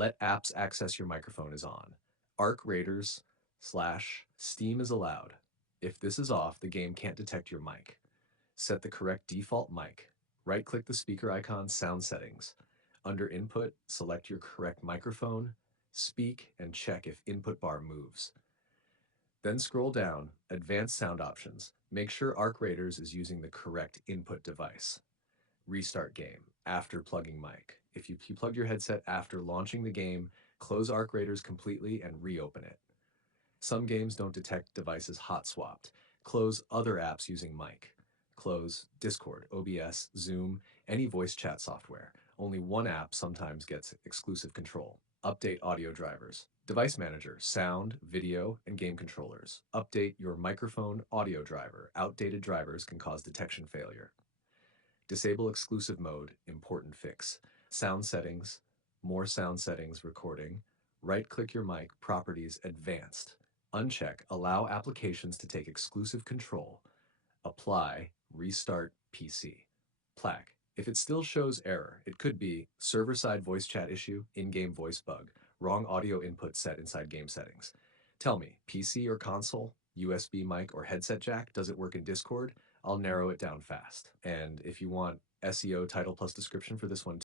Let apps access your microphone is on. Arc Raiders slash Steam is allowed. If this is off, the game can't detect your mic. Set the correct default mic. Right-click the speaker icon, Sound Settings. Under Input, select your correct microphone, speak, and check if input bar moves. Then scroll down, Advanced Sound Options. Make sure Arc Raiders is using the correct input device. Restart game after plugging mic. If you plugged your headset after launching the game, close Arc Raiders completely and reopen it. Some games don't detect devices hot swapped. Close other apps using mic. Close Discord, OBS, Zoom, any voice chat software. Only one app sometimes gets exclusive control. Update audio drivers. Device manager, sound, video, and game controllers. Update your microphone audio driver. Outdated drivers can cause detection failure. Disable exclusive mode, important fix. Sound settings, more sound settings recording. Right-click your mic, properties, advanced. Uncheck, allow applications to take exclusive control. Apply, restart PC. Plaque. If it still shows error, it could be server-side voice chat issue, in-game voice bug, wrong audio input set inside game settings. Tell me, PC or console, USB mic or headset jack, does it work in Discord? I'll narrow it down fast. And if you want SEO title plus description for this one